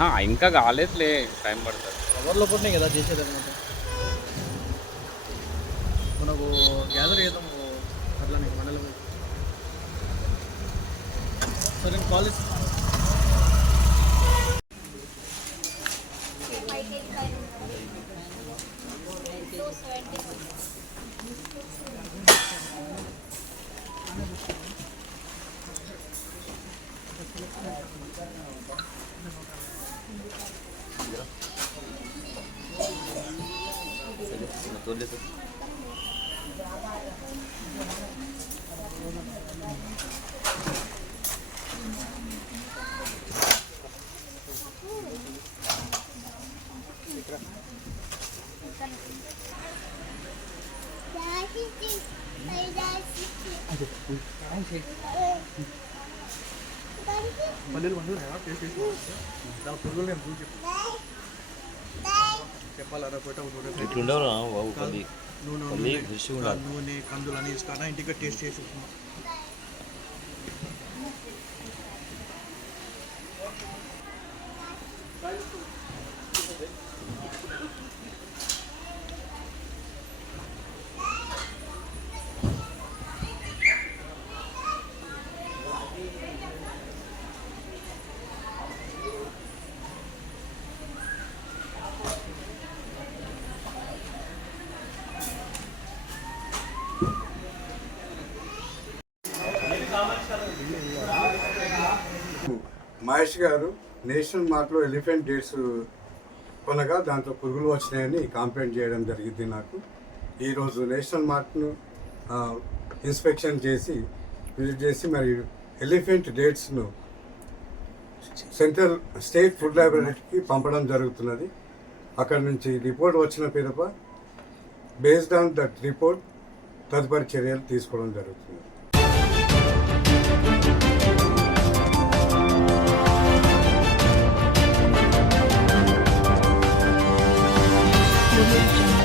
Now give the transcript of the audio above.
ఆ, ఇంకా కాలేదులే. టైం పడుతుంది. కవర్లో పడినాయి కదా చేసేది అనమాట మనకు గ్యాదర్ చేద్దాం అట్లానే మండలం సరే కాలేజ్ Natulit ito. Ay. మళ్ళీ మందు టేస్ట్ చేసి దాని పురుగులు నేను చూసి చెప్పాలరా పెట్ట నూనె నూనె కందులు అని ఇస్తానా ఇంటికి టేస్ట్ చేసి మహేష్ గారు నేషనల్ మార్ట్లో ఎలిఫెంట్ డేట్స్ కొనగా దాంట్లో పురుగులు వచ్చినాయని కంప్లైంట్ చేయడం జరిగింది నాకు. ఈరోజు నేషనల్ మార్ట్ను ఇన్స్పెక్షన్ చేసి విజిట్ చేసి మరి ఎలిఫెంట్ డేట్స్ను సెంట్రల్ స్టేట్ ఫుడ్ లైబ్రరీకి పంపడం జరుగుతున్నది. అక్కడ నుంచి రిపోర్ట్ వచ్చిన పిదప బేస్డ్ ఆన్ దట్ రిపోర్ట్ తదుపరి చర్యలు తీసుకోవడం జరుగుతుంది. Audio Jungle.